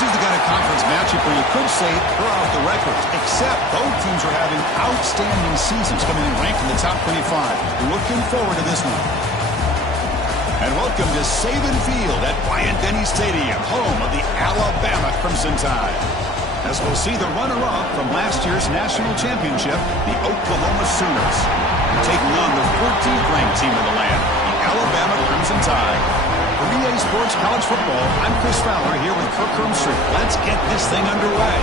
This is the kind of conference matchup where you could say throw out the records, except both teams are having outstanding seasons, coming in ranked in the top 25. Looking forward to this one. And welcome to Saban Field at Bryant-Denny Stadium, home of the Alabama Crimson Tide. As we'll see the runner-up from last year's national championship, the Oklahoma Sooners, taking on the 14th ranked team in the land, the Alabama Crimson Tide. For EA Sports College Football, I'm Chris Fowler here with Kirk Herbstreit. Let's get this thing underway.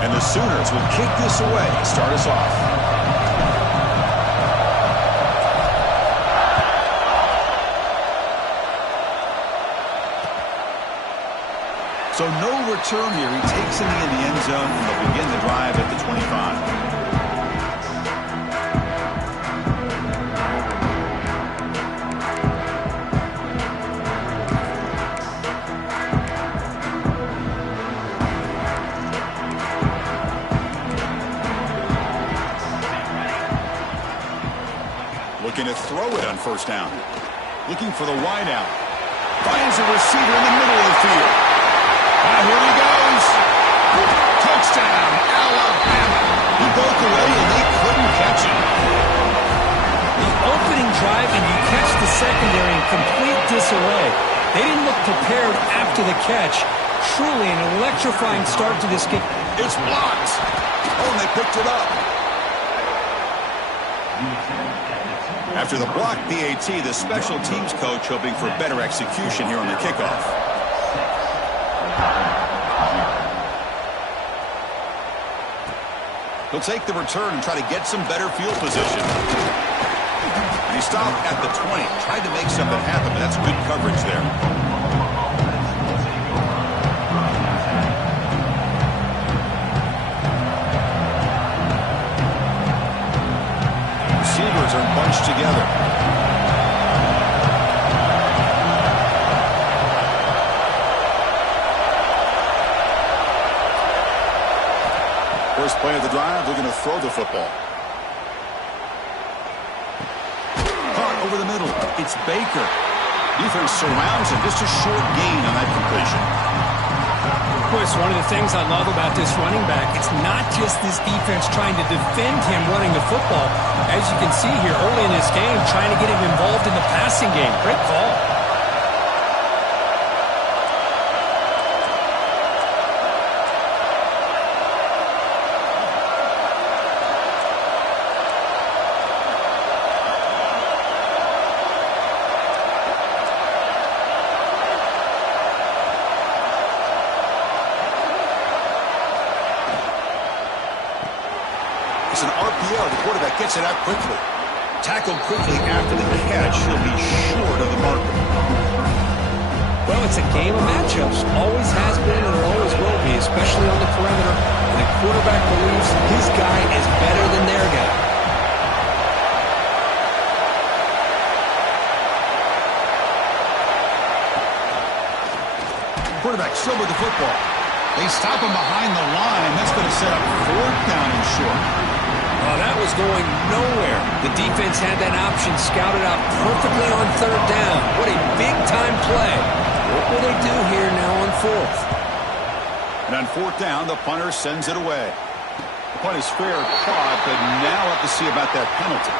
And the Sooners will kick this away to start us off. So no return here. He takes it in the end zone, and they'll begin the drive at the 25. Looking to throw it on first down. Looking for the wide out. Finds a receiver in the middle of the field. And here he goes. Touchdown, Alabama. He broke away and they couldn't catch him. The opening drive and you catch the secondary in complete disarray. They didn't look prepared after the catch. Truly an electrifying start to this game. It's blocked. Oh, and they picked it up. After the blocked PAT, the special teams coach hoping for better execution here on the kickoff. He'll take the return and try to get some better field position. And he stopped at the 20. Tried to make something happen, but that's good coverage there. Receivers are bunched together. First play of the drive, looking to throw the football. Caught over the middle. It's Baker. Defense surrounds him. Just a short gain on that completion. Chris, one of the things I love about this running back, it's not just this defense trying to defend him running the football. As you can see here early in this game, trying to get him involved in the passing game. Great call. It's an RPO. The quarterback gets it out quickly. Tackled quickly after the catch. He'll be short of the marker. Well, it's a game of matchups. Always has been and it always will be, especially on the perimeter. And the quarterback believes his guy is better than their guy. Quarterback still with the football. They stop him behind the line. That's going to set up fourth down and short. Oh, that was going nowhere. The defense had that option scouted out perfectly on third down. What a big-time play. What will they do here now on fourth? And on fourth down, the punter sends it away. The punt is fair caught, but now we'll have to see about that penalty.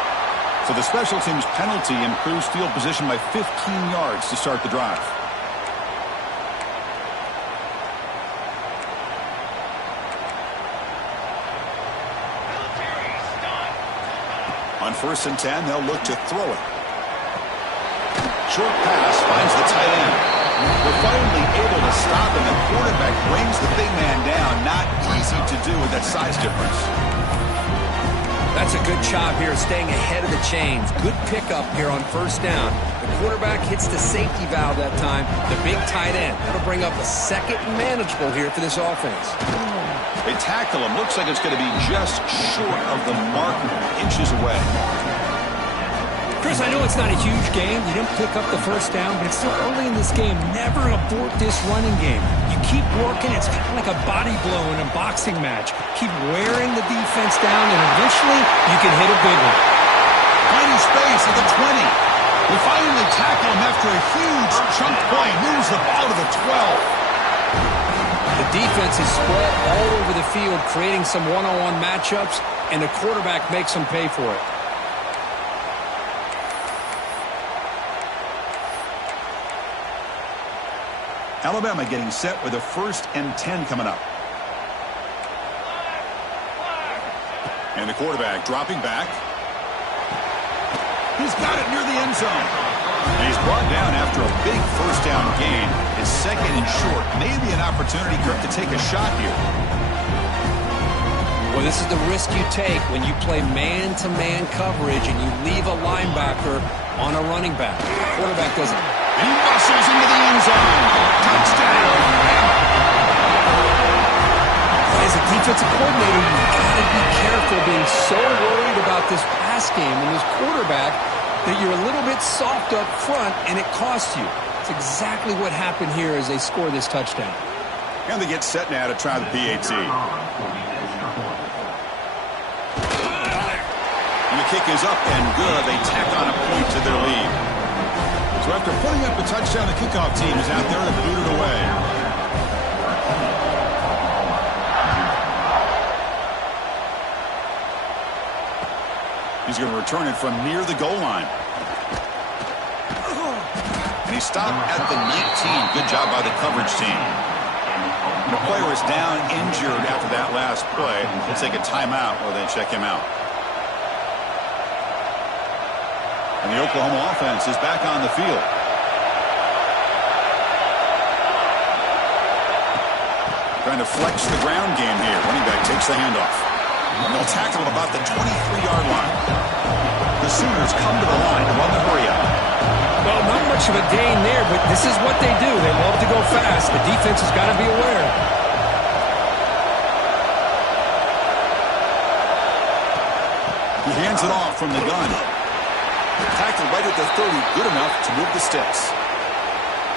So the special teams penalty improves field position by 15 yards to start the drive. On 1st and 10, they'll look to throw it. Short pass finds the tight end. They're finally able to stop him. The quarterback brings the big man down. Not easy to do with that size difference. That's a good job here, staying ahead of the chains. Good pickup here on first down. The quarterback hits the safety valve that time. The big tight end. That'll bring up a second and manageable here for this offense. They tackle him. Looks like it's going to be just short of the mark, inches away. Chris, I know it's not a huge game. You didn't pick up the first down, but it's still early in this game. Never abort this running game. You keep working. It's kind of like a body blow in a boxing match. Keep wearing the defense down, and eventually you can hit a big one. Finding space at the 20. We finally tackle him after a huge chunk play. Moves the ball to the 12. The defense is spread all over the field, creating some one-on-one matchups, and the quarterback makes them pay for it. Alabama getting set with a 1st and 10 coming up. And the quarterback dropping back. He's got it near the end zone. And he's brought down after a big first down gain. It's 2nd and short. Maybe an opportunity, Kirk, to take a shot here. Well, this is the risk you take when you play man-to-man coverage and you leave a linebacker on a running back. The quarterback doesn't. And he muscles into the end zone. Touchdown. As a defensive coordinator, you've got to be careful being so worried about this pass game and this quarterback that you're a little bit soft up front and it costs you. It's exactly what happened here as they score this touchdown. And they get set now to try the PAT. And the kick is up and good. They tack on a point to their lead. So after putting up a touchdown, the kickoff team is out there to boot it away. He's going to return it from near the goal line. And he stopped at the 19. Good job by the coverage team. The player is down injured after that last play. They'll take a timeout or they check him out. And the Oklahoma offense is back on the field. Trying to flex the ground game here. Running back takes the handoff. And they'll tackle him about the 23-yard line. The Sooners come to the line to run the hurry up. Well, not much of a gain there, but this is what they do. They love to go fast. The defense has got to be aware. He hands it off from the gun. Tackled right at the 30, good enough to move the sticks.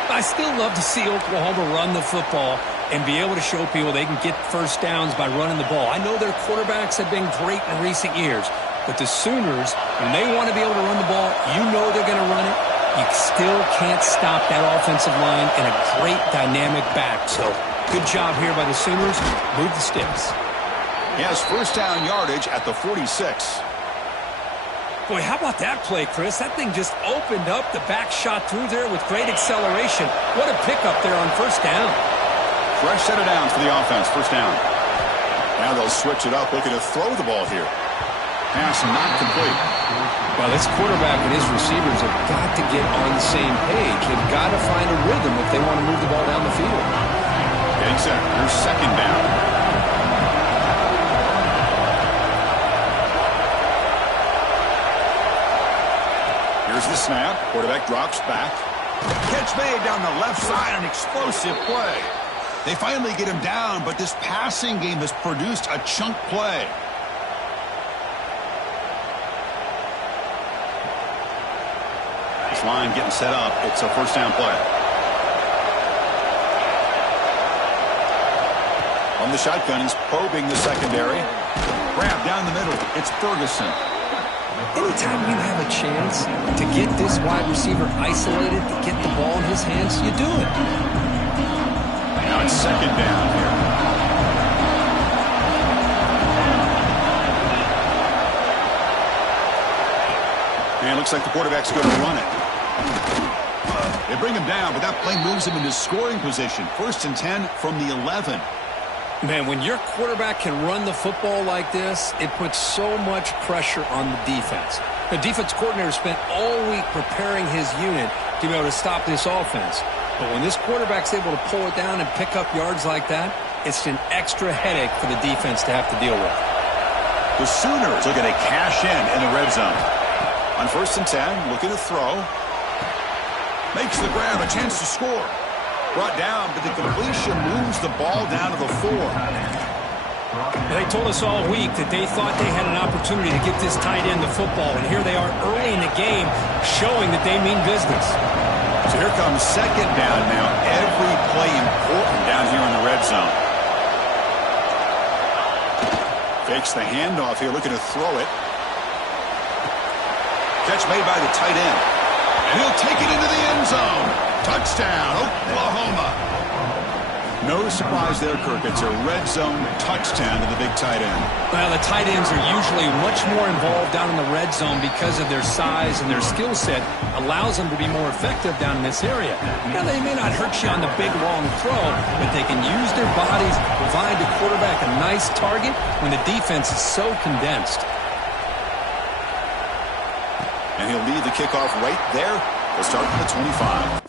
I still love to see Oklahoma run the football and be able to show people they can get first downs by running the ball. I know their quarterbacks have been great in recent years, but the Sooners, when they want to be able to run the ball, you know they're going to run it. You still can't stop that offensive line and a great dynamic back. So good job here by the Sooners. Move the sticks. He has first down yardage at the 46. Boy, how about that play, Chris? That thing just opened up. The back shot through there with great acceleration. What a pickup there on first down. Fresh set of downs for the offense. First down. Now they'll switch it up, looking to throw the ball here. Pass not complete. Well, this quarterback and his receivers have got to get on the same page. They've got to find a rhythm if they want to move the ball down the field. Getting set. Here's second down. Here's the snap. Quarterback drops back. Catch made down the left side. An explosive play. They finally get him down, but this passing game has produced a chunk play. This line getting set up. It's a first down play. On the shotgun, he's probing the secondary. Grab down the middle. It's Ferguson. Anytime you have a chance to get this wide receiver isolated, to get the ball in his hands, you do it. Now it's second down here. And it looks like the quarterback's going to run it. They bring him down, but that play moves him into scoring position. First and 10 from the 11. Man, when your quarterback can run the football like this, it puts so much pressure on the defense. The defense coordinator spent all week preparing his unit to be able to stop this offense. But when this quarterback's able to pull it down and pick up yards like that, it's an extra headache for the defense to have to deal with. The Sooners are going to cash in the red zone. On first and 10, looking to throw. Makes the grab, a chance to score. Brought down, but the completion moves the ball down to the 4. They told us all week that they thought they had an opportunity to get this tight end the football, and here they are early in the game showing that they mean business. So here comes second down now. Every play important down here in the red zone. Fakes the handoff here, looking to throw it. Catch made by the tight end. And he'll take it into the end zone. Touchdown, Oklahoma. No surprise there, Kirk. It's a red zone touchdown to the big tight end. Well, the tight ends are usually much more involved down in the red zone because of their size, and their skill set allows them to be more effective down in this area. Now, they may not hurt you on the big, long throw, but they can use their bodies to provide the quarterback a nice target when the defense is so condensed. And he'll lead the kickoff right there. They'll start from the 25.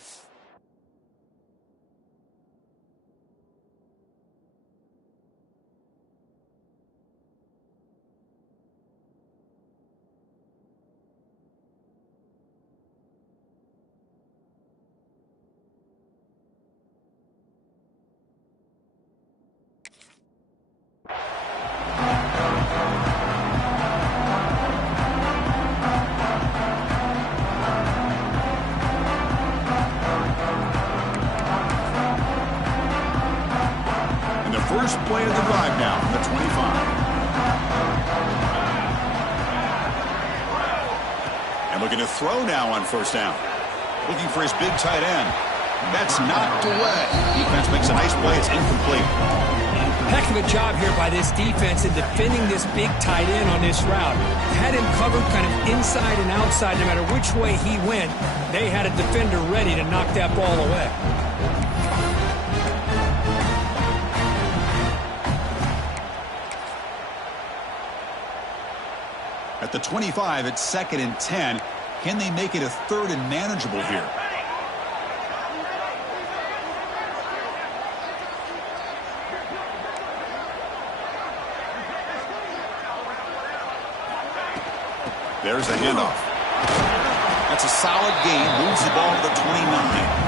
First play of the drive now from the 25. And looking to throw now on first down. Looking for his big tight end. That's knocked away. Defense makes a nice play. It's incomplete. Heck of a job here by this defense in defending this big tight end on this route. Had him covered kind of inside and outside no matter which way he went. They had a defender ready to knock that ball away. At the 25, it's 2nd and 10. Can they make it a 3rd and manageable here? There's the handoff. That's a solid gain. Moves the ball to the 29.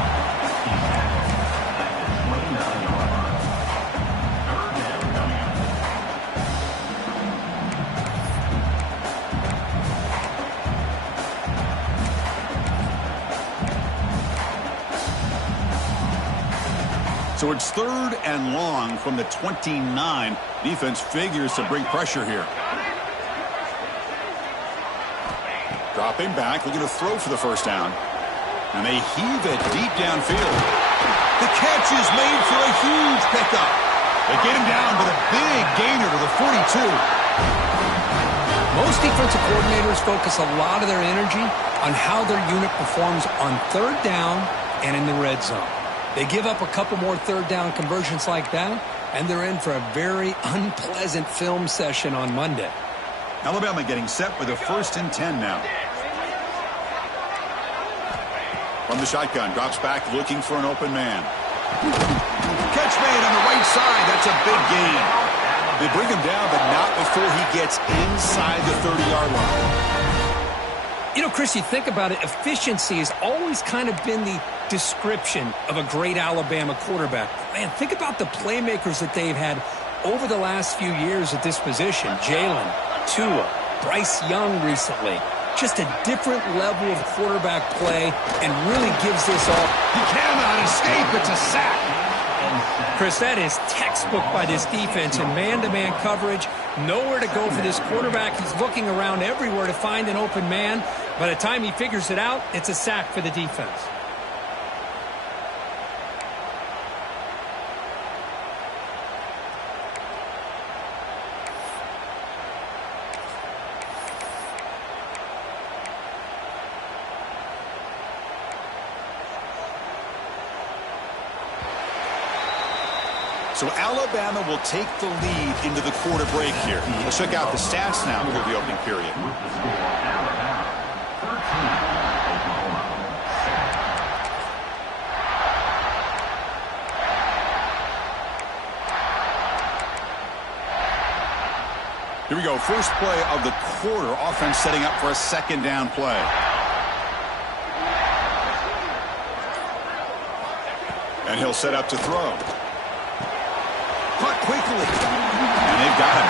So it's 3rd and long from the 29. Defense figures to bring pressure here. Dropping back, looking to throw for the first down. And they heave it deep downfield. The catch is made for a huge pickup. They get him down, but a big gainer to the 42. Most defensive coordinators focus a lot of their energy on how their unit performs on 3rd down and in the red zone. They give up a couple more 3rd down conversions like that, and they're in for a very unpleasant film session on Monday. Alabama getting set with a 1st and 10 now. From the shotgun, drops back looking for an open man. Catch made on the right side. That's a big gain. They bring him down, but not before he gets inside the 30-yard line. You know, Chris, you think about it, efficiency has always kind of been the description of a great Alabama quarterback. Man, think about the playmakers that they've had over the last few years at this position. Jalen, Tua, Bryce Young recently. Just a different level of quarterback play and really gives this all. He cannot escape. It's a sack. Chris, that is textbook by this defense in man-to-man coverage. Nowhere to go for this quarterback. He's looking around everywhere to find an open man. By the time he figures it out, it's a sack for the defense. So Alabama will take the lead into the quarter break here. Let's check out the stats now for the opening period. Here we go. First play of the quarter. Offense setting up for a 2nd down play. And he'll set up to throw. Caught quickly. And they've got him.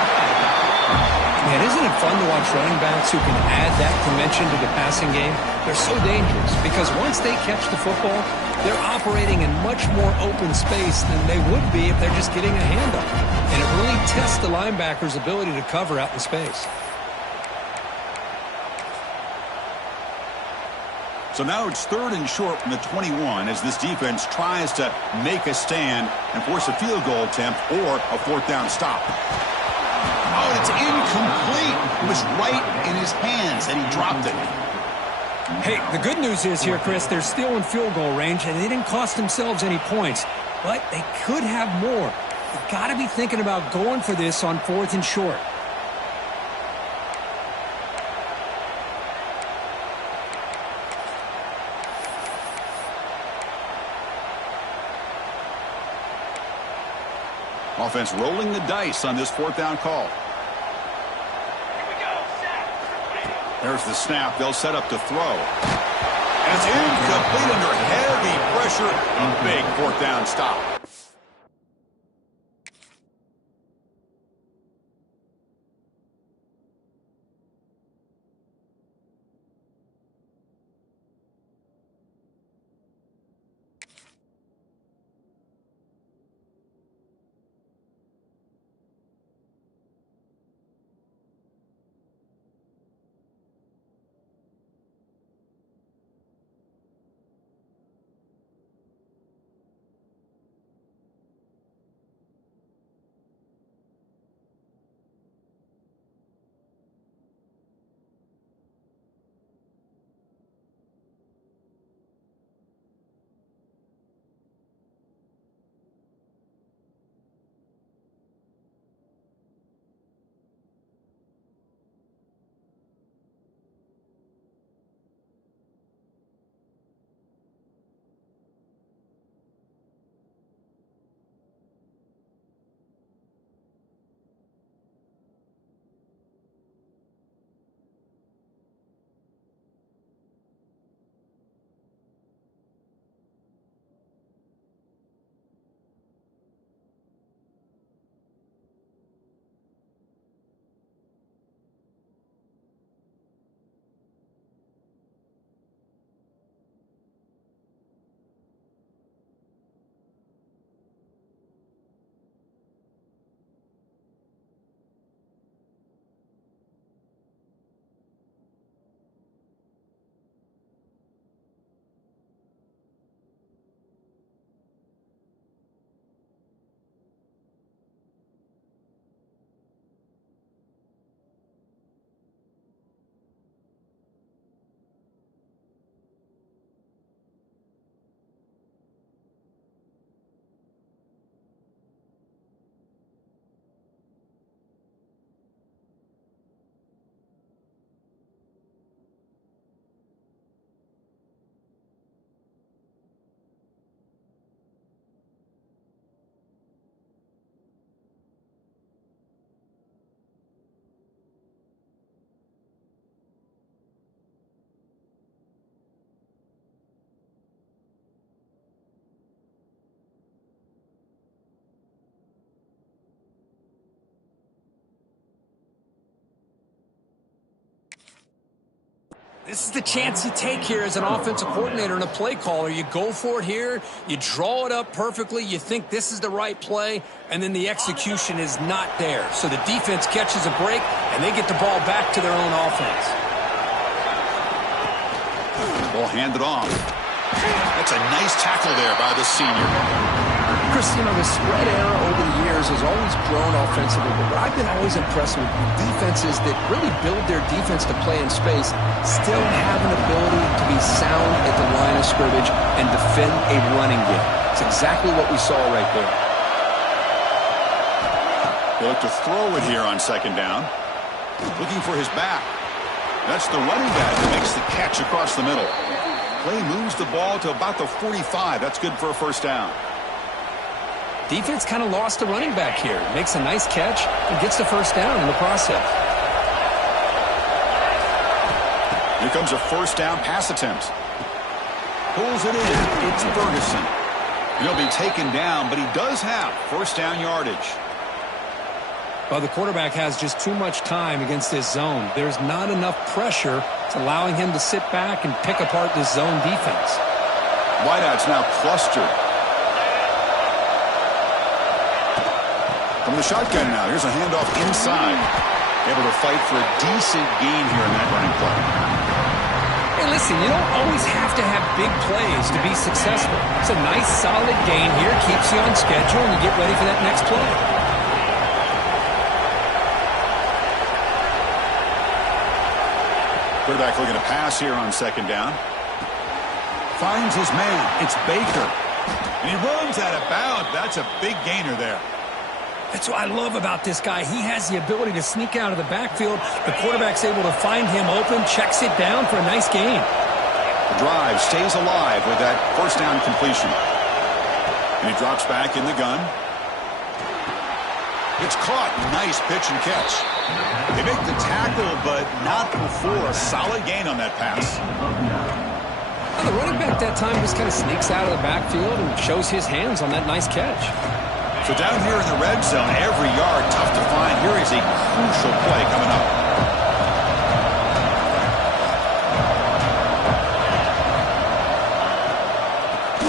Man, isn't it fun to watch running backs who can add that dimension to the passing game? They're so dangerous because once they catch the football, they're operating in much more open space than they would be if they're just getting a hand up. And it really tests the linebacker's ability to cover out in space. So now it's 3rd and short from the 21 as this defense tries to make a stand and force a field goal attempt or a 4th down stop. Oh, it's incomplete. It was right in his hands, and he dropped it. Hey, the good news is here, Chris, they're still in field goal range, and they didn't cost themselves any points. But they could have more. They've got to be thinking about going for this on 4th and short. Offense rolling the dice on this 4th down call. There's the snap. They'll set up to throw. And it's incomplete under heavy pressure. A big 4th down stop. This is the chance you take here as an offensive coordinator and a play caller. You go for it here, you draw it up perfectly, you think this is the right play, and then the execution is not there. So the defense catches a break, and they get the ball back to their own offense. Ball handed off. That's a nice tackle there by the senior. Chris, you know, the spread era over the years has always grown offensively, but what I've been always impressed with defenses that really build their defense to play in space still have an ability to be sound at the line of scrimmage and defend a running game. It's exactly what we saw right there. They look to throw it here on 2nd down. Looking for his back. That's the running back who makes the catch across the middle. Play moves the ball to about the 45. That's good for a 1st down. Defense kind of lost the running back here. Makes a nice catch and gets the 1st down in the process. Here comes a 1st down pass attempt. Pulls it in. It's Ferguson. He'll be taken down, but he does have 1st down yardage. Well, the quarterback has just too much time against this zone. There's not enough pressure to allowing him to sit back and pick apart this zone defense. Wideouts now clustered. From the shotgun now, here's a handoff inside. Able to fight for a decent gain here in that running play. Hey, listen, you don't always have to have big plays to be successful. It's a nice, solid gain here. Keeps you on schedule, and you get ready for that next play. Quarterback looking to pass here on second down. Finds his man. It's Baker. And he runs out of bounds. That's a big gainer there. That's what I love about this guy. He has the ability to sneak out of the backfield. The quarterback's able to find him open, checks it down for a nice gain. The drive stays alive with that first down completion. And he drops back in the gun. It's caught. Nice pitch and catch. They make the tackle, but not before. A solid gain on that pass. Well, the running back that time just kind of sneaks out of the backfield and shows his hands on that nice catch. So down here in the red zone, every yard tough to find. Here is a crucial play coming up.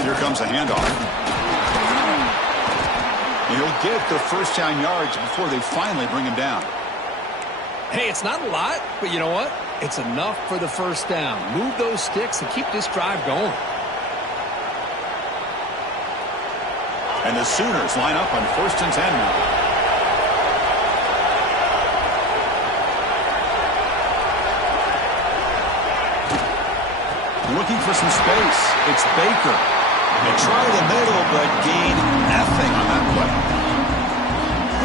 Here comes a handoff. And he'll get the first down yards before they finally bring him down. Hey, it's not a lot, but you know what? It's enough for the first down. Move those sticks and keep this drive going. And the Sooners line up on 1st and 10 now. Looking for some space. It's Baker. They try the middle, but gain nothing on that play.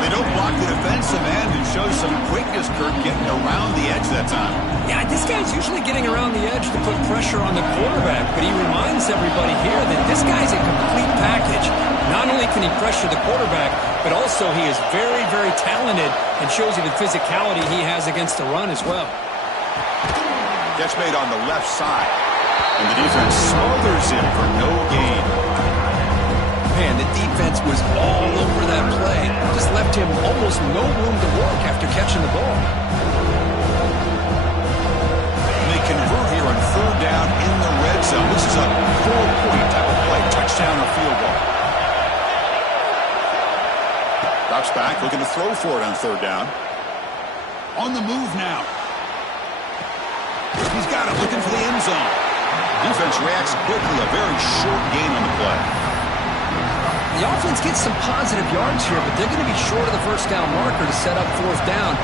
They don't block the defensive end and show some quickness, Kirk, getting around the edge that time. Yeah, this guy's usually getting around the edge to put pressure on the quarterback, but he reminds everybody here that this guy's a complete package. Not only can he pressure the quarterback, but also he is very, very talented and shows you the physicality he has against the run as well. Catch made on the left side, and the defense smothers him for no gain. Man, the defense was all over that play. Just left him almost no room to work after catching the ball. And they convert here on 3rd down in the red zone. This is a 4-point type of play, touchdown or field goal. Drops back, looking to throw for it on 3rd down. On the move now. He's got it, looking for the end zone. Defense reacts quickly, a very short gain on the play. The offense gets some positive yards here, but they're going to be short of the first down marker to set up 4th down.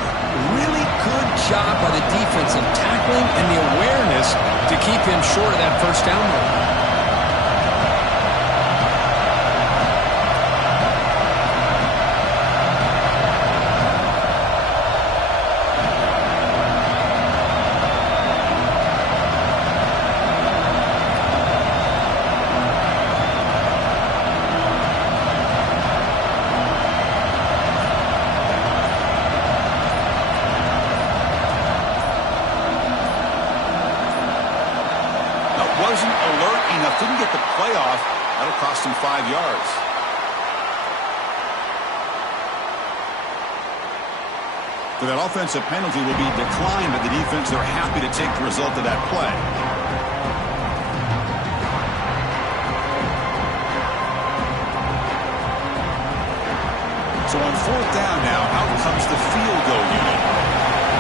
Really good job by the defense in tackling and the awareness to keep him short of that first down marker. Wasn't alert enough, didn't get the play off. That'll cost him 5 yards. So that offensive penalty will be declined by the defense. They're happy to take the result of that play. So on 4th down now, out comes the field goal unit.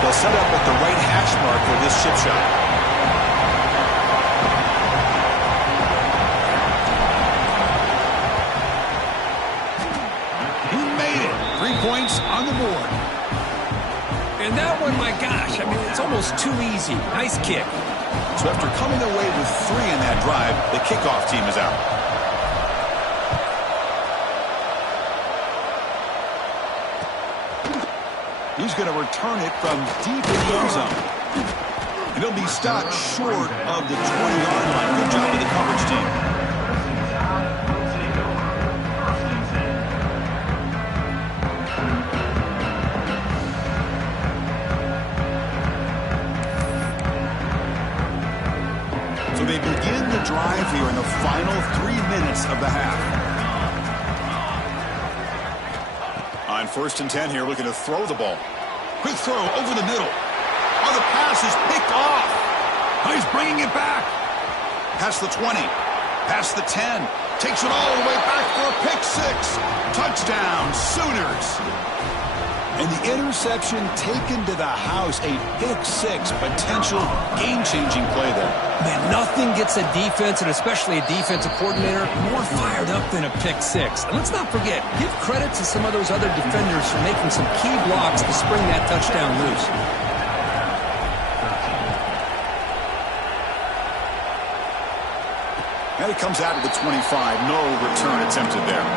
They'll set up at the right hash mark for this chip shot. Points on the board. And that one, my gosh, I mean, it's almost too easy. Nice kick. So after coming away with 3 in that drive, the kickoff team is out. He's going to return it from deep in the end zone. And he'll be stopped short of the 20-yard line. Good job of the coverage team. They begin the drive here in the final 3 minutes of the half. On first and 10 here, looking to throw the ball. Quick throw over the middle. Oh, the pass is picked off. Oh, he's bringing it back. Past the 20. Past the 10. Takes it all the way back for a pick six. Touchdown, Sooners. And the interception taken to the house. A pick six, potential game-changing play there. Man, nothing gets a defense, and especially a defensive coordinator, more fired up than a pick six. And let's not forget, give credit to some of those other defenders for making some key blocks to spring that touchdown loose. And it comes out of the 25. No return attempted there.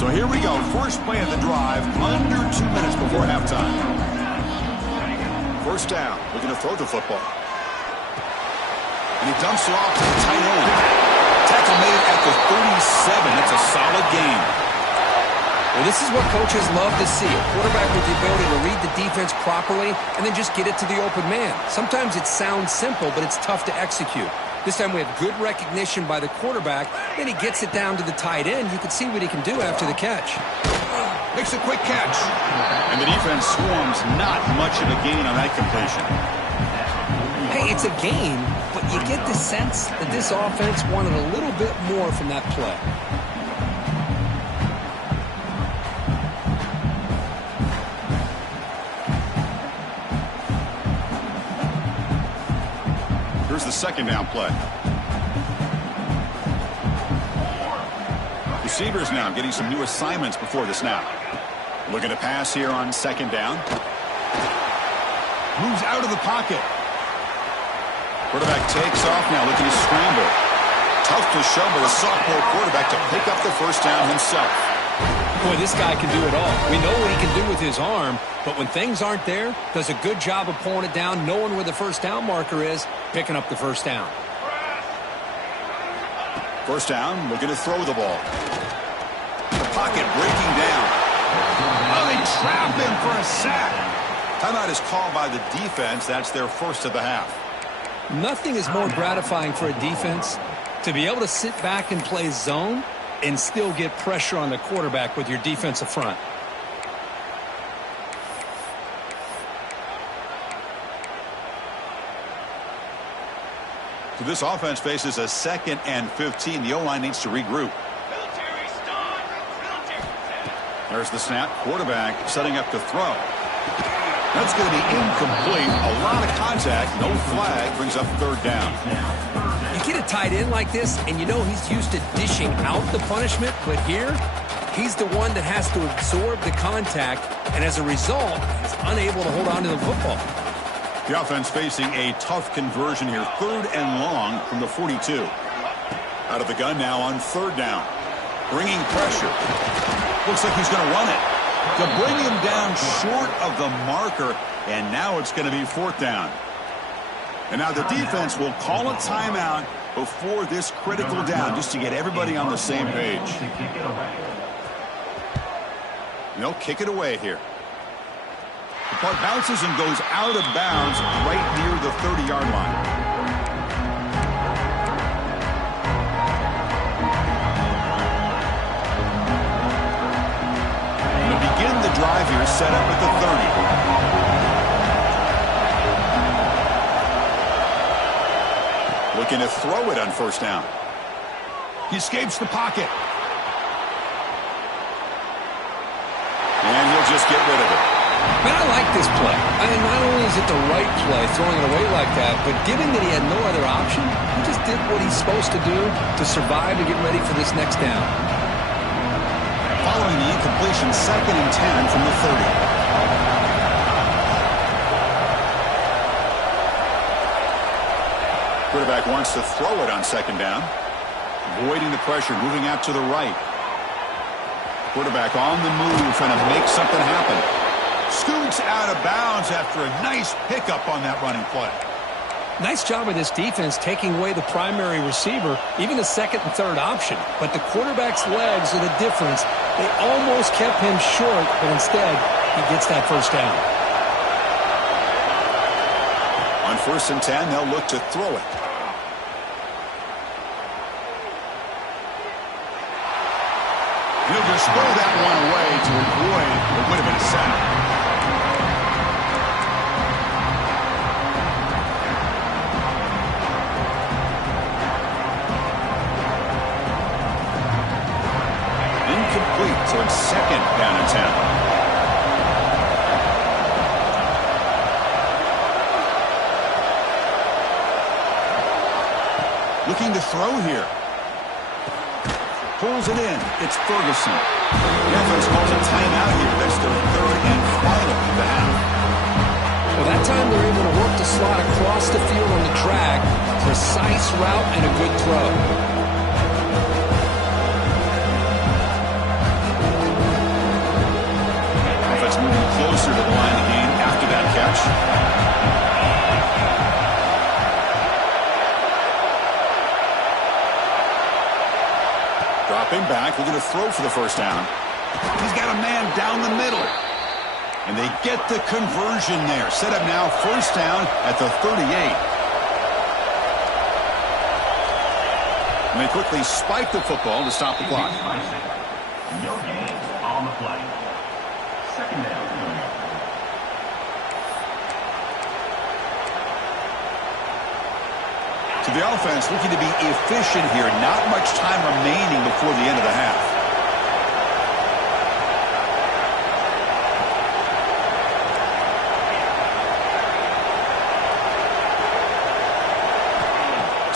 So here we go. First play of the drive, under 2 minutes before halftime. First down, looking to throw the football. And he dumps it off to the tight end. Tackle made at the 37. That's a solid gain. Well, this is what coaches love to see. A quarterback with the ability to read the defense properly and then just get it to the open man. Sometimes it sounds simple, but it's tough to execute. This time we have good recognition by the quarterback. Then he gets it down to the tight end. You can see what he can do after the catch. Makes a quick catch. And the defense swarms. Not much of a gain on that completion. Hey, it's a gain, but you get the sense that this offense wanted a little bit more from that play. Here's the second down play. Receivers now getting some new assignments before the snap. Looking to pass here on second down. Moves out of the pocket. Quarterback takes off now, looking to scramble. Tough to show by the sophomore quarterback to pick up the first down himself. Boy, this guy can do it all. We know what he can do with his arm, but when things aren't there, does a good job of pulling it down, knowing where the first down marker is, picking up the first down. First down, looking to throw the ball. The pocket breaking down. Oh, they trap him for a sack. Timeout is called by the defense. That's their first of the half. Nothing is more gratifying for a defense to be able to sit back and play zone and still get pressure on the quarterback with your defensive front. So this offense faces a 2nd and 15. The O-line needs to regroup. There's the snap. Quarterback setting up to throw. That's going to be incomplete. A lot of contact. No flag. Brings up third down. You get a tight end like this, and you know he's used to dishing out the punishment, but here, he's the one that has to absorb the contact, and as a result, he's unable to hold on to the football. The offense facing a tough conversion here. 3rd and long from the 42. Out of the gun now on 3rd down. Bringing pressure. Looks like he's going to run it. To bring him down short of the marker, and now it's going to be 4th down. And now the defense will call a timeout before this critical down, just to get everybody on the same page. And they'll kick it away here. The puck bounces and goes out of bounds right near the 30-yard line. And to begin the drive here, set up at the 30. Looking to throw it on first down. He escapes the pocket. And he'll just get rid of it. Man, I like this play. I mean, not only is it the right play, throwing it away like that, but given that he had no other option, he just did what he's supposed to do to survive and get ready for this next down. Following the incompletion, 2nd and 10 from the 30. Quarterback wants to throw it on 2nd down. Avoiding the pressure, moving out to the right. Quarterback on the move, trying to make something happen. Scoots out of bounds after a nice pickup on that running play. Nice job of this defense taking away the primary receiver, even the 2nd and 3rd option. But the quarterback's legs are the difference. They almost kept him short, but instead, he gets that first down. On 1st and 10, they'll look to throw it. He'll just throw that one away to avoid what would have been a sack. Incomplete, so it's second down and 10. Looking to throw here. Pulls it in. It's Ferguson. The offense calls a timeout here. That's their third and final of the half. Well, that time they're able to work the slot across the field on the drag. Precise route and a good throw. Offense moving closer to the line of game after that catch. Dropping back, looking to throw for the first down. He's got a man down the middle. And they get the conversion there. Set up now, first down at the 38. And they quickly spike the football to stop the clock. No gain on the play. Second down. So the offense looking to be efficient here. Not much time remaining before the end of the half.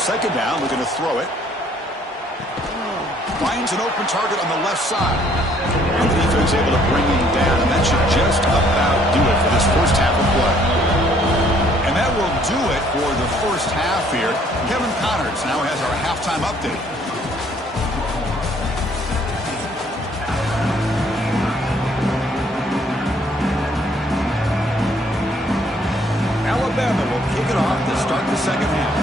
Second down, looking to throw it. Finds an open target on the left side. And the defense able to bring him down, and that should just about do it for this first half of play. And that will do it for the first half here. Kevin Connors now has our halftime update. Alabama will kick it off to start the second half.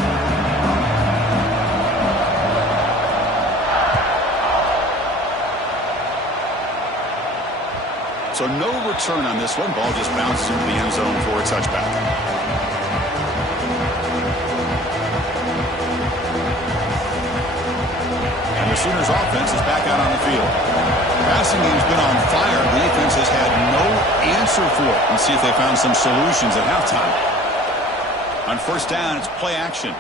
So no return on this one. Ball just bounced into the end zone for a touchback. And the Sooners offense is back out on the field. Passing game's been on fire. The defense has had no answer for it. Let's see if they found some solutions at halftime. On first down, it's play action.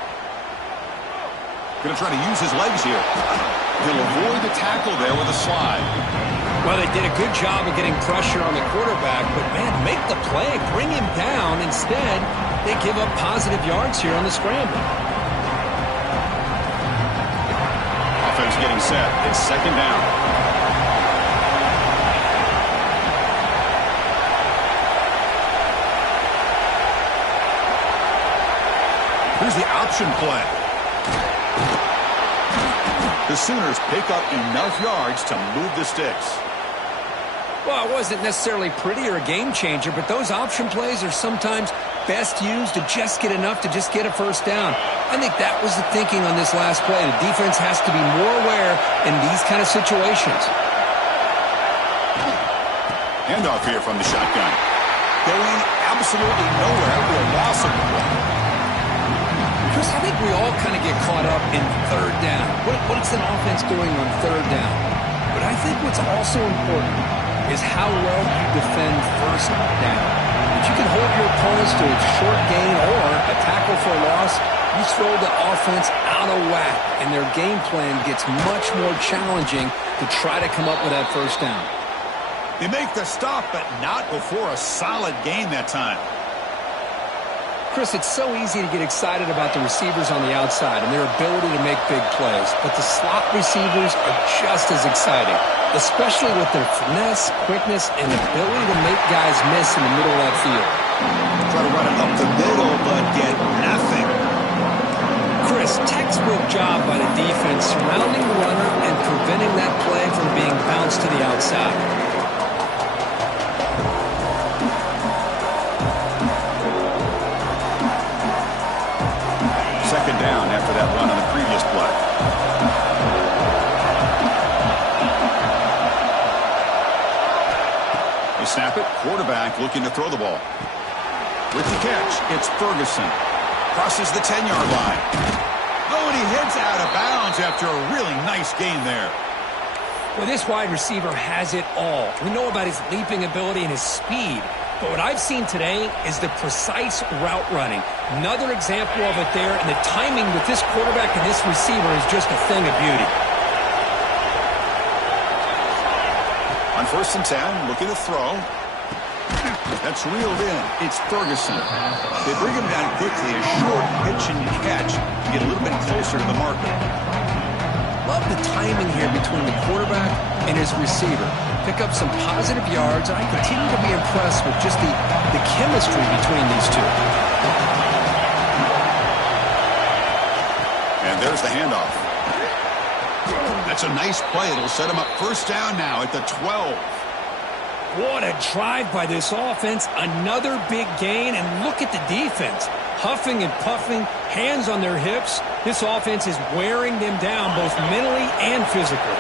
Going to try to use his legs here. He'll avoid the tackle there with a slide. Well, they did a good job of getting pressure on the quarterback, but, man, make the play, bring him down. Instead, they give up positive yards here on the scramble. Offense getting set. It's second down. Here's the option play. The Sooners pick up enough yards to move the sticks. Well, it wasn't necessarily pretty or a game changer, but those option plays are sometimes best used to just get enough to just get a first down. I think that was the thinking on this last play. The defense has to be more aware in these kind of situations. Handoff here from the shotgun. Going absolutely nowhere for a loss of the play. Chris, I think we all kind of get caught up in third down. What's an offense doing on third down? But I think what's also important is how well you defend first down. If you can hold your opponents to a short gain or a tackle for a loss, you throw the offense out of whack, and their game plan gets much more challenging to try to come up with that first down. They make the stop, but not before a solid gain that time. Chris, it's so easy to get excited about the receivers on the outside and their ability to make big plays, but the slot receivers are just as exciting, especially with their finesse, quickness, and ability to make guys miss in the middle of that field. Try to run it up the middle, but get nothing. Chris, textbook job by the defense surrounding the runner and preventing that play from being bounced to the outside. Second down after that run on the previous play. They snap it. Quarterback looking to throw the ball. With the catch, it's Ferguson. Crosses the 10-yard line. Oh, and he heads out of bounds after a really nice gain there. Well, this wide receiver has it all. We know about his leaping ability and his speed. But what I've seen today is the precise route running. Another example of it there, and the timing with this quarterback and this receiver is just a thing of beauty. On 1st and 10, looking to throw. That's reeled in. It's Ferguson. They bring him down quickly, a short pitch and catch to get a little bit closer to the marker. Love the timing here between the quarterback and his receiver. Pick up some positive yards. I continue to be impressed with just the chemistry between these two. And there's the handoff. That's a nice play. It'll set him up 1st down now at the 12. What a drive by this offense. Another big gain, and look at the defense. Huffing and puffing, hands on their hips. This offense is wearing them down both mentally and physically.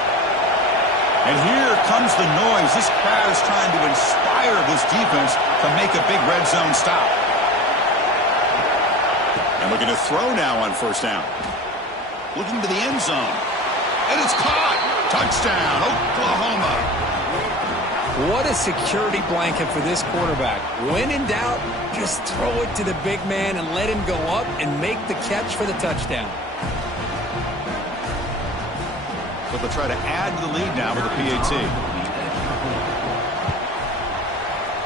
And here comes the noise. This crowd is trying to inspire this defense to make a big red zone stop. And looking to throw now on 1st down. Looking to the end zone. And it's caught. Touchdown, Oklahoma. What a security blanket for this quarterback. When in doubt, just throw it to the big man and let him go up and make the catch for the touchdown. So they'll try to add to the lead now with the PAT.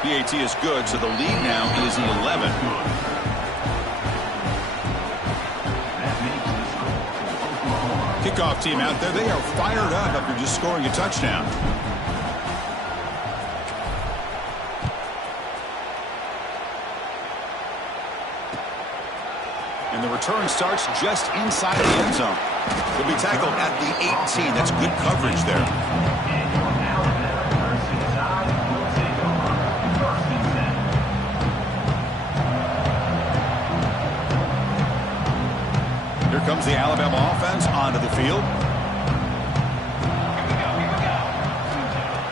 PAT is good, so the lead now is 11. Kickoff team out there, they are fired up after just scoring a touchdown. And the return starts just inside the end zone. He'll be tackled at the 18. That's good coverage there. Here comes the Alabama offense onto the field.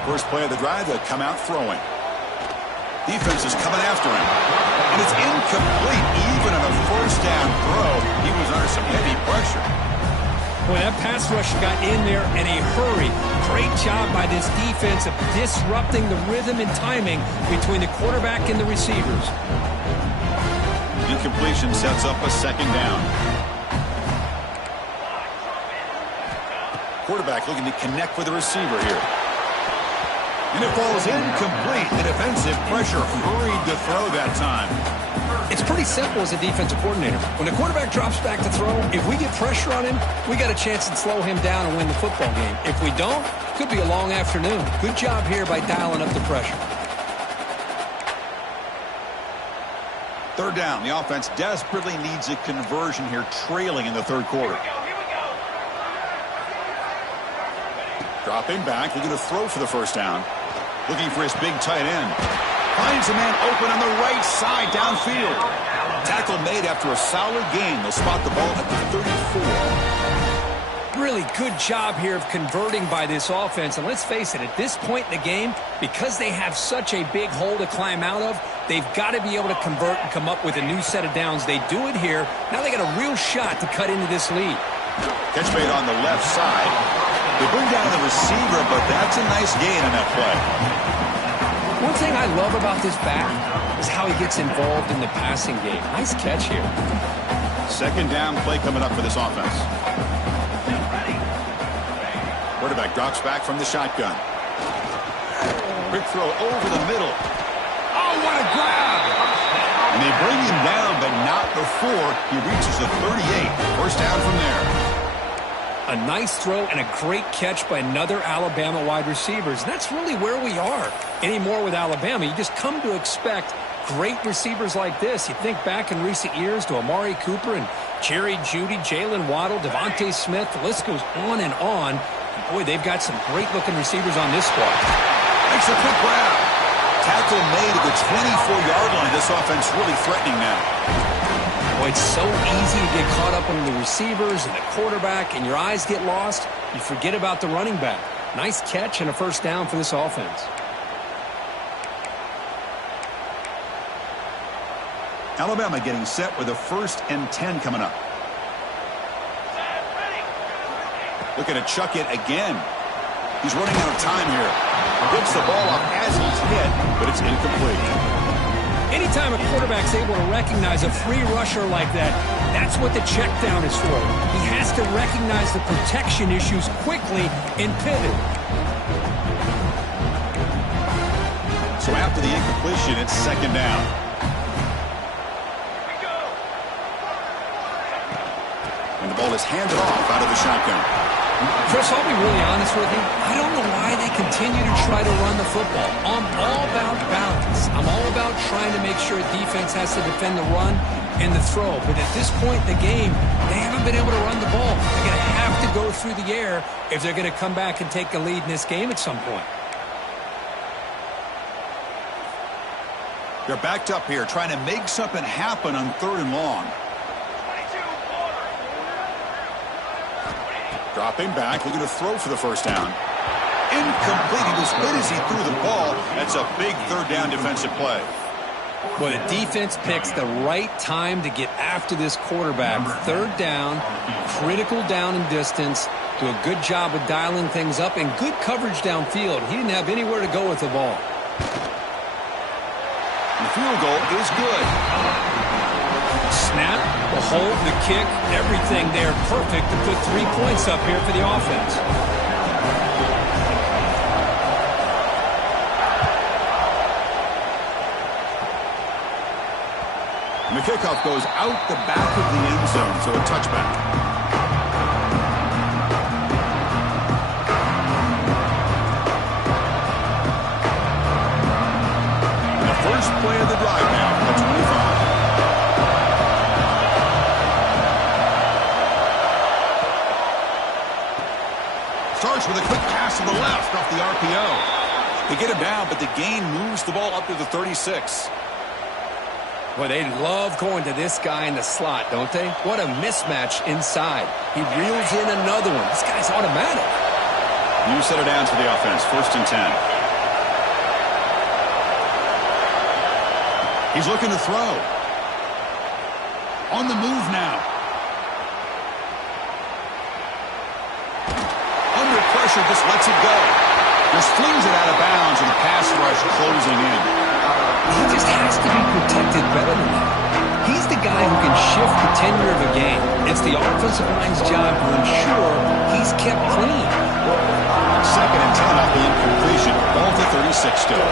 First play of the drive, they'll come out throwing. Defense is coming after him. And it's incomplete. Even on a 1st down throw, he was under some heavy pressure. Boy, that pass rush got in there in a hurry. Great job by this defense of disrupting the rhythm and timing between the quarterback and the receivers. Incompletion sets up a 2nd down. Quarterback looking to connect with the receiver here. And it falls incomplete. The defensive pressure hurried to throw that time. It's pretty simple as a defensive coordinator. When the quarterback drops back to throw, if we get pressure on him, we got a chance to slow him down and win the football game. If we don't, it could be a long afternoon. Good job here by dialing up the pressure. 3rd down. The offense desperately needs a conversion here, trailing in the 3rd quarter. Dropping back, looking to throw for the 1st down. Looking for his big tight end. Finds a man open on the right side downfield. Tackle made after a solid gain. They'll spot the ball at the 34. Really good job here of converting by this offense. And let's face it, at this point in the game, because they have such a big hole to climb out of, they've got to be able to convert and come up with a new set of downs. They do it here. Now they got a real shot to cut into this lead. Catch made on the left side. They bring down the receiver, but that's a nice gain on that play. One thing I love about this back is how he gets involved in the passing game. Nice catch here. 2nd down play coming up for this offense. Quarterback drops back from the shotgun. Quick throw over the middle. Oh, what a grab! And they bring him down, but not before he reaches the 38. 1st down from there. A nice throw and a great catch by another Alabama wide receivers. And that's really where we are anymore with Alabama. You just come to expect great receivers like this. You think back in recent years to Amari Cooper and Jerry Jeudy, Jalen Waddle, Devontae Smith. The list goes on and on. Boy, they've got some great-looking receivers on this squad. Makes a quick grab. Tackle made at the 24-yard line. This offense really threatening now. Boy, it's so easy to get caught up on the receivers and the quarterback, and your eyes get lost. You forget about the running back. Nice catch and a 1st down for this offense. Alabama getting set with a 1st and 10 coming up. Looking to chuck it again. He's running out of time here. Gets the ball off as he's hit, but it's incomplete. Anytime a quarterback's able to recognize a free rusher like that, that's what the check down is for. He has to recognize the protection issues quickly and pivot. So after the incompletion, it's second down. And the ball is handed off out of the shotgun. Chris, I'll be really honest with you. I don't know why they continue to try to run the football. I'm all about balance. I'm all about trying to make sure defense has to defend the run and the throw. But at this point in the game, they haven't been able to run the ball. They're going to have to go through the air if they're going to come back and take a lead in this game at some point. They're backed up here, trying to make something happen on 3rd and long. Dropping back, looking to throw for the first down. Incomplete. He was hit as he threw the ball. That's a big 3rd down defensive play. Well, the defense picks the right time to get after this quarterback. 3rd down, critical down and distance. Do a good job of dialing things up and good coverage downfield. He didn't have anywhere to go with the ball. The field goal is good. Snap, the hold, the kick, everything there perfect to put 3 points up here for the offense. And the kickoff goes out the back of the end zone, so a touchback. First play of the drive now, the 25. Starts with a quick pass to the left off the RPO. They get him down, but the gain moves the ball up to the 36. Well, they love going to this guy in the slot, don't they? What a mismatch inside. He reels in another one. This guy's automatic. You set it down to the offense, 1st and 10. He's looking to throw. On the move now. Under pressure, just lets it go. Just flings it out of bounds, and the pass rush closing in. He just has to be protected better than that. He's the guy who can shift the tenure of a game. It's the offensive line's job to ensure he's kept clean. 2nd and 10 off the incompletion. Ball to 36 still.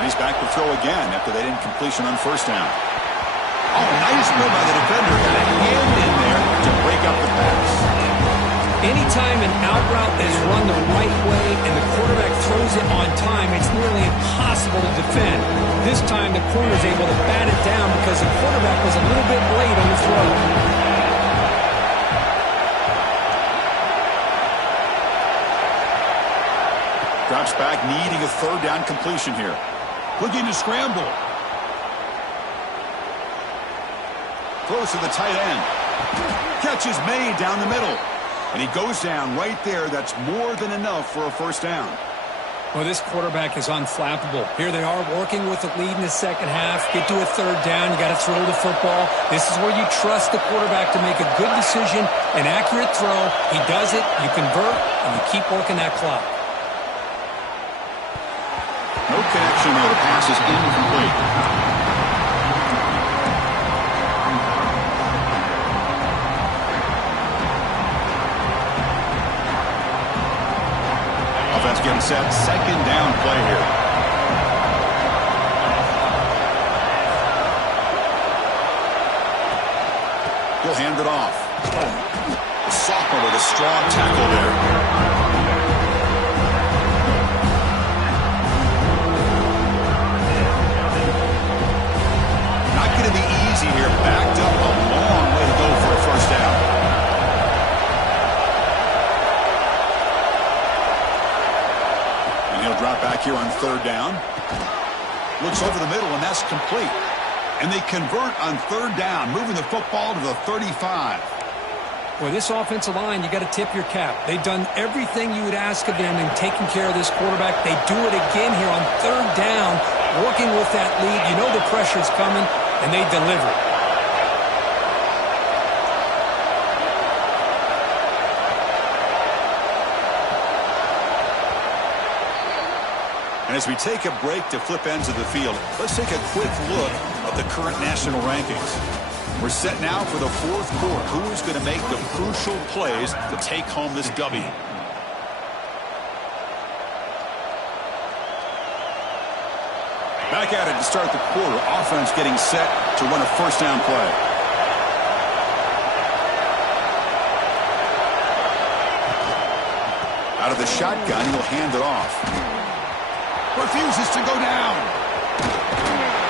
He's back to throw again after that incompletion on 1st down. Oh, nice move by the defender. Got a hand in there to break up the pass. Anytime an out route is run the right way and the quarterback throws it on time, it's nearly impossible to defend. This time the corner is able to bat it down because the quarterback was a little bit late on the throw. Drops back, needing a 3rd down completion here. Looking to scramble. Throws to the tight end. Catch is made down the middle. And he goes down right there. That's more than enough for a 1st down. Well, this quarterback is unflappable. Here they are working with the lead in the 2nd half. Get to a 3rd down. You got to throw the football. This is where you trust the quarterback to make a good decision, an accurate throw. He does it. You convert, and you keep working that clock. No connection there. The pass is incomplete. Offense getting set. 2nd down play here. He'll hand it off. The sophomore with a strong tackle there. Here, backed up a long way to go for a 1st down. And he'll drop back here on 3rd down. Looks over the middle, and that's complete. And they convert on 3rd down, moving the football to the 35. Well, this offensive line, you got to tip your cap. They've done everything you would ask of them in taking care of this quarterback. They do it again here on 3rd down, working with that lead. You know the pressure's coming. and they deliver. And as we take a break to flip ends of the field, let's take a quick look at the current national rankings. We're set now for the fourth quarter. Who is going to make the crucial plays to take home this W? Back at it to start the quarter. Offense getting set to run a first down play. Out of the shotgun, he'll hand it off. Refuses to go down.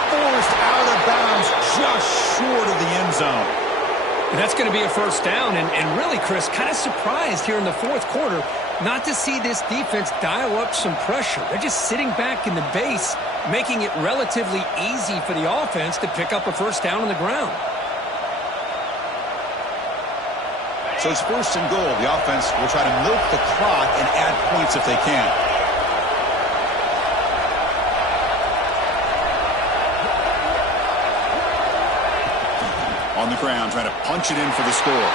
Forced out of bounds just short of the end zone. And that's going to be a first down. And really, Chris, kind of surprised here in the fourth quarter not to see this defense dial up some pressure. They're just sitting back in the base, making it relatively easy for the offense to pick up a first down on the ground. So it's first and goal. The offense will try to milk the clock and add points if they can. On the ground, trying to punch it in for the score.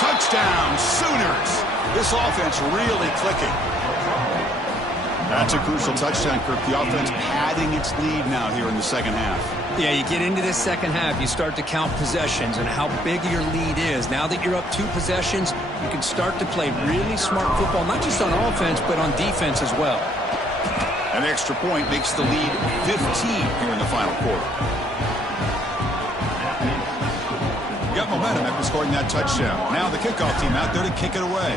Touchdown, Sooners! This offense really clicking. That's a crucial touchdown, Kirk. The offense padding its lead now here in the second half. Yeah, you get into this second half, you start to count possessions and how big your lead is. Now that you're up 2 possessions, you can start to play really smart football, not just on offense, but on defense as well. An extra point makes the lead 15 here in the final quarter. Got momentum after scoring that touchdown. Now the kickoff team out there to kick it away.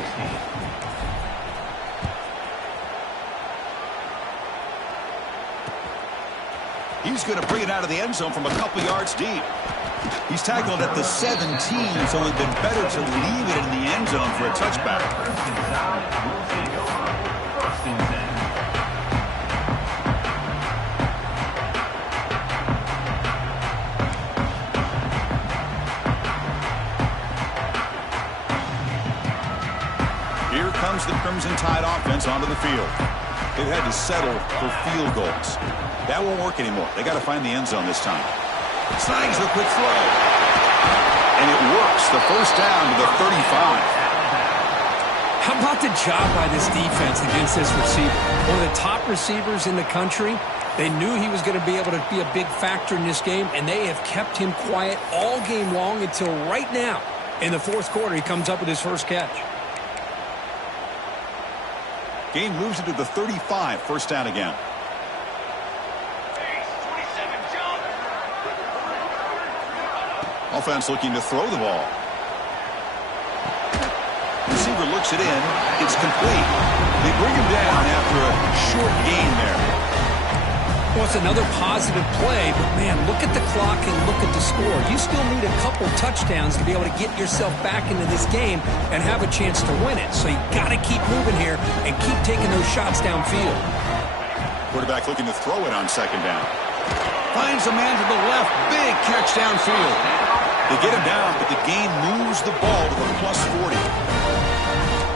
He's going to bring it out of the end zone from a couple yards deep. He's tackled at the 17, so it would have been better to leave it in the end zone for a touchback. Here comes the Crimson Tide offense onto the field. They've had to settle for field goals. That won't work anymore. They got to find the end zone this time. Snags the quick throw. And it works. The first down to the 35. How about the job by this defense against this receiver? One of the top receivers in the country. They knew he was going to be able to be a big factor in this game, and they have kept him quiet all game long until right now. In the fourth quarter, he comes up with his first catch. Game moves into the 35. First down again. Offense looking to throw the ball. Receiver looks it in. It's complete. They bring him down after a short gain there. Well, it's another positive play, but man, look at the clock and look at the score. You still need a couple touchdowns to be able to get yourself back into this game and have a chance to win it. So you got to keep moving here and keep taking those shots downfield. Quarterback looking to throw it on second down. Finds a man to the left. Big catch downfield. They get him down, but the game moves the ball to the plus 40.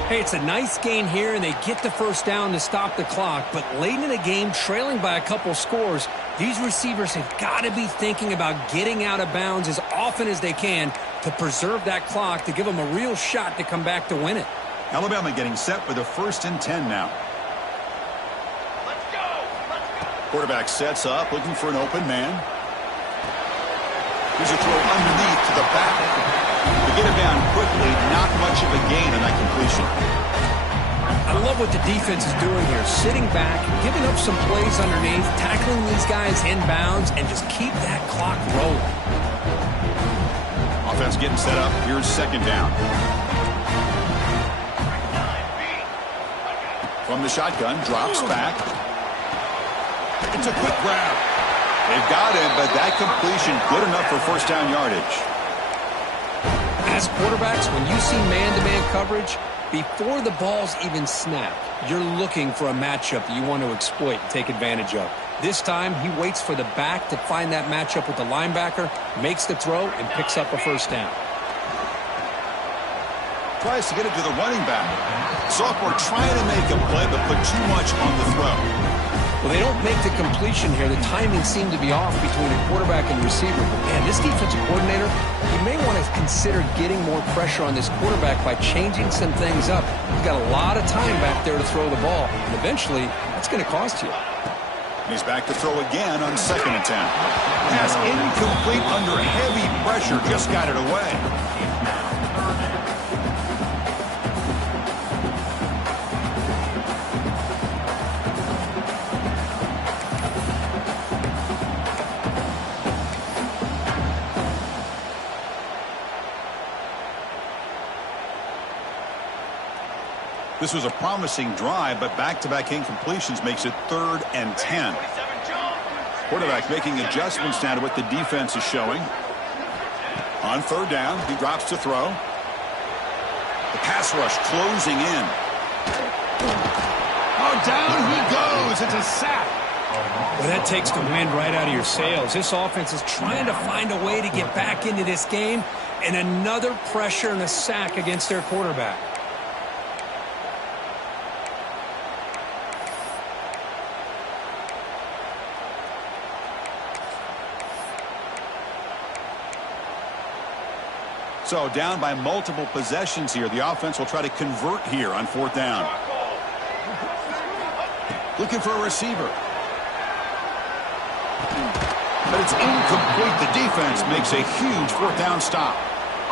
Hey, it's a nice gain here, and they get the first down to stop the clock. But late in the game, trailing by a couple scores, these receivers have got to be thinking about getting out of bounds as often as they can to preserve that clock, to give them a real shot to come back to win it. Alabama getting set for the 1st and 10 now. Let's go! Quarterback sets up, looking for an open man. Here's a throw underneath to the back. To get him down quickly, not much of a gain on that completion. I love what the defense is doing here. Sitting back, giving up some plays underneath, tackling these guys inbounds, and just keep that clock rolling. Offense getting set up. Here's second down. From the shotgun, drops back. It's a quick grab. They've got him, but that completion good enough for first down yardage. As quarterbacks, when you see man-to-man coverage, before the ball's even snapped, you're looking for a matchup that you want to exploit and take advantage of. This time, he waits for the back to find that matchup with the linebacker, makes the throw, and picks up a first down. Tries to get it to the running back. Sophomore trying to make a play, but put too much on the throw. Well, they don't make the completion here. The timing seemed to be off between the quarterback and the receiver. But, man, this defensive coordinator, he may want to consider getting more pressure on this quarterback by changing some things up. You've got a lot of time back there to throw the ball, and eventually that's going to cost you. He's back to throw again on 2nd and 10. Pass incomplete under heavy pressure. Just got it away. This was a promising drive, but back-to-back incompletions makes it 3rd and 10. Quarterback making adjustments now to what the defense is showing. On 3rd down, he drops to throw. The pass rush closing in. Oh, down he goes. It's a sack. Well, that takes the wind right out of your sails. This offense is trying to find a way to get back into this game, and another pressure and a sack against their quarterback. So down by multiple possessions here. The offense will try to convert here on 4th down. Looking for a receiver. But it's incomplete. The defense makes a huge 4th down stop.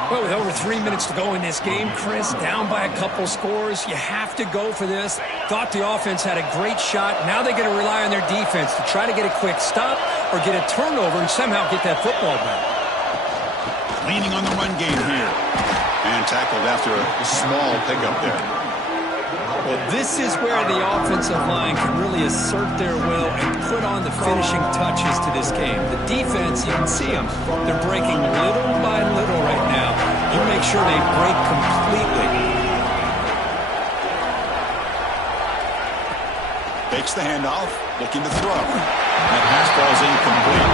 Well, with over 3 minutes to go in this game, Chris, down by a couple scores, you have to go for this. Thought the offense had a great shot. Now they're going to rely on their defense to try to get a quick stop or get a turnover and somehow get that football back. Leaning on the run game here. And tackled after a small pickup there. Well, this is where the offensive line can really assert their will and put on the finishing touches to this game. The defense, you can see them. They're breaking little by little right now. You make sure they break completely. Takes the handoff, looking to throw. That pass ball's incomplete.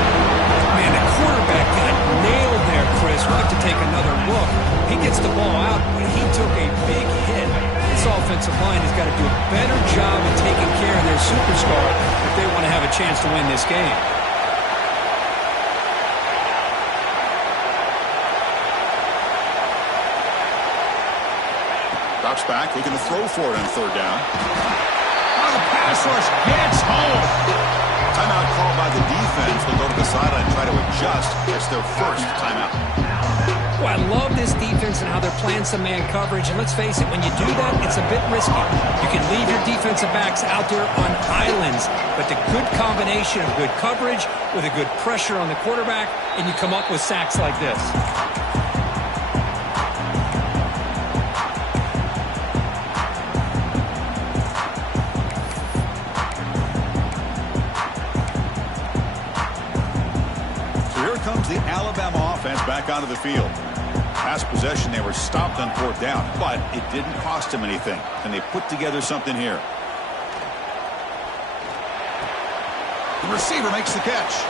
Man, the quarterback got nailed there, Chris. We'll have to take another look. He gets the ball out, but he took a big hit. This offensive line has got to do a better job of taking care of their superstar if they want to have a chance to win this game. Drops back, looking to throw for it on 3rd down. Oh, the pass rush gets home. Timeout called by the defense. They'll go to the sideline and try to adjust. It's their first timeout. Well, I love this defense and how they're playing some man coverage. And let's face it, when you do that, it's a bit risky. You can leave your defensive backs out there on islands, but the good combination of good coverage with a good pressure on the quarterback, and you come up with sacks like this. The Alabama offense back onto the field. Last possession, they were stopped on 4th down, but it didn't cost them anything, and they put together something here. The receiver makes the catch.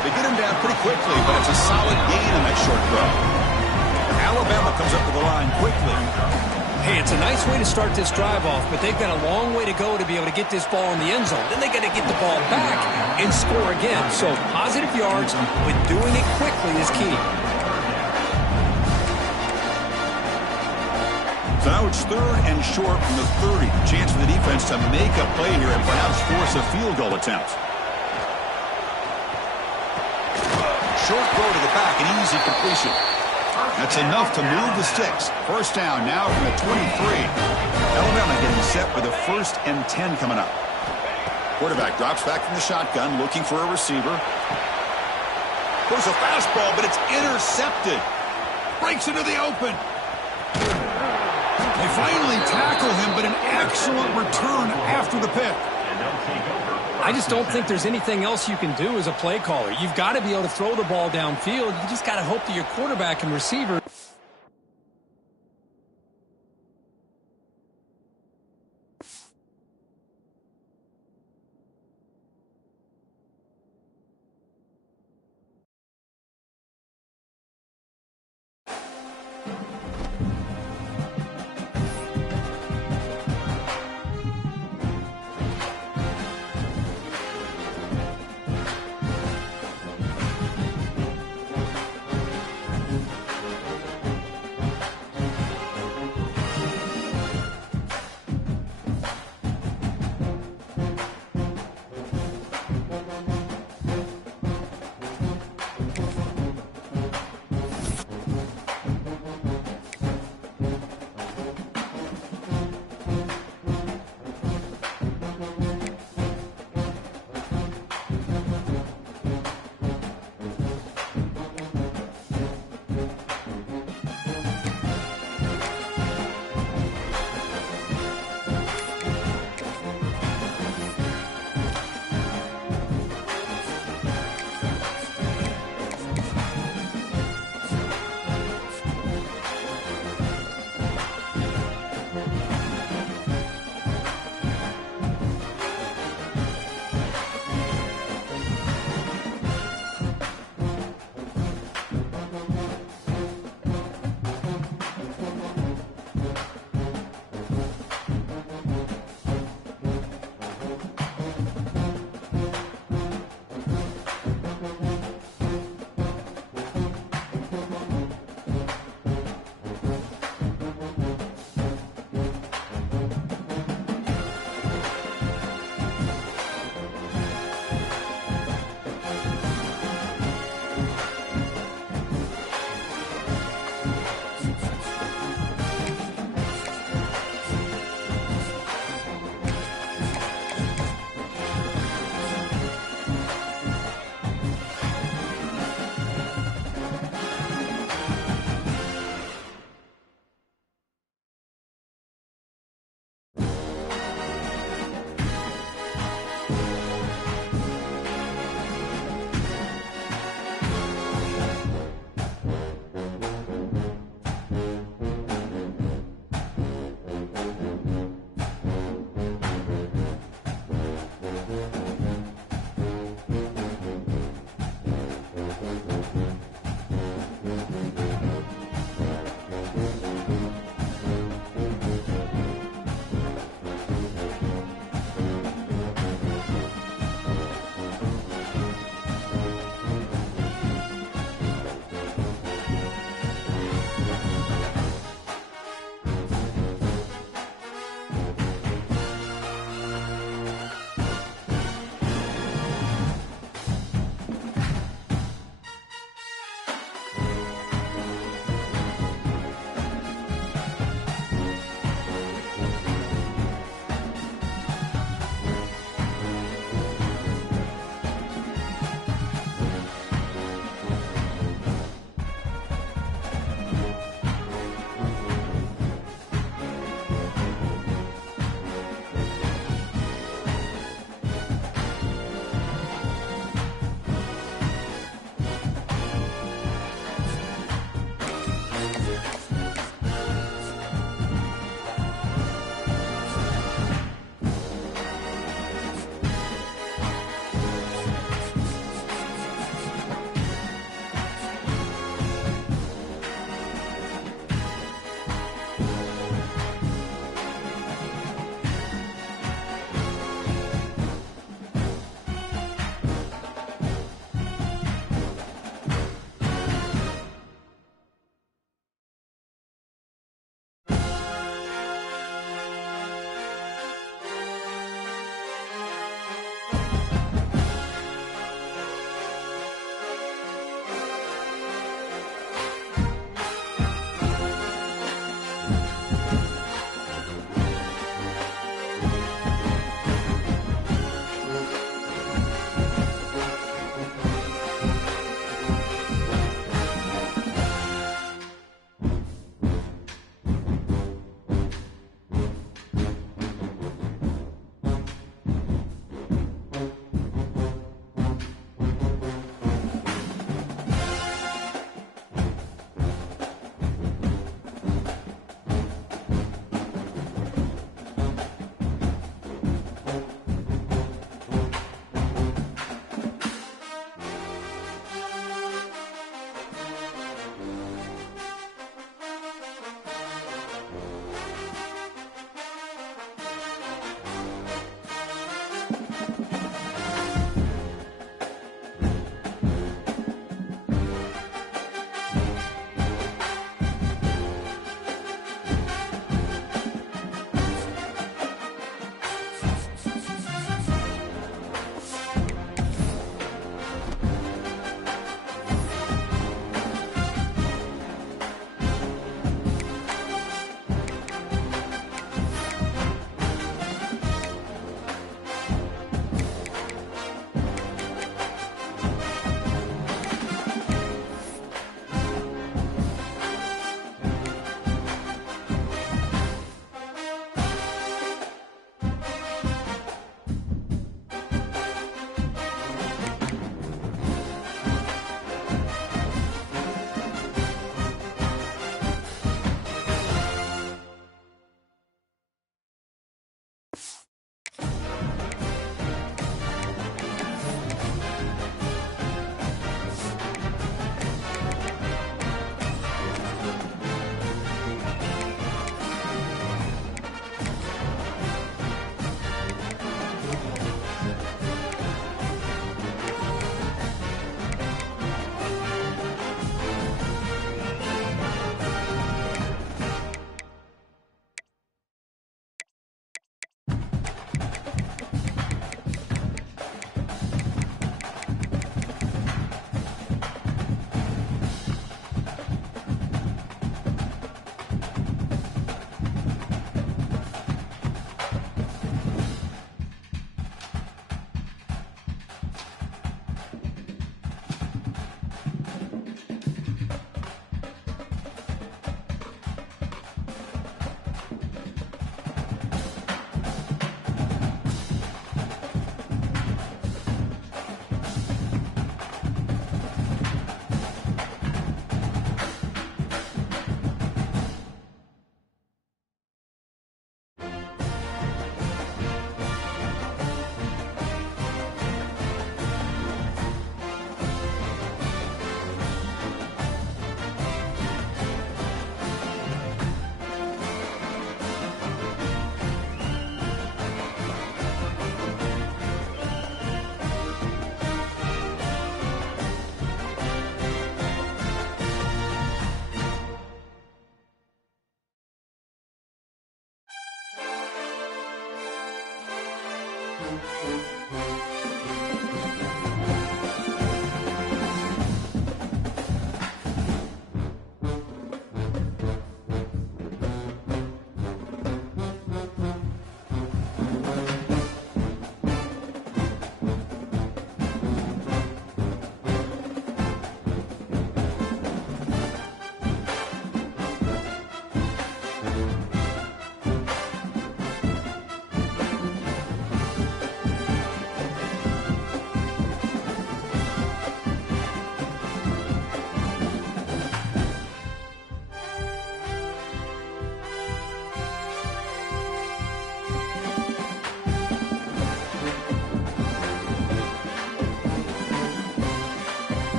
They get him down pretty quickly, but it's a solid gain on that short throw. Alabama comes up to the line quickly. Hey, it's a nice way to start this drive off, but they've got a long way to go to be able to get this ball in the end zone. Then they got to get the ball back and score again. So positive yards, but doing it quickly is key. So now it's 3rd and short from the 30. Chance for the defense to make a play here and perhaps force a field goal attempt. Short throw to the back, an easy completion. That's enough to move the sticks. 1st down now from the 23. Alabama getting set for the 1st and 10 coming up. Quarterback drops back from the shotgun, looking for a receiver. There's a fastball, but it's intercepted. Breaks into the open. They finally tackle him, but an excellent return after the pick. I just don't think there's anything else you can do as a play caller. You've got to be able to throw the ball downfield. You just got to hope that your quarterback and receiver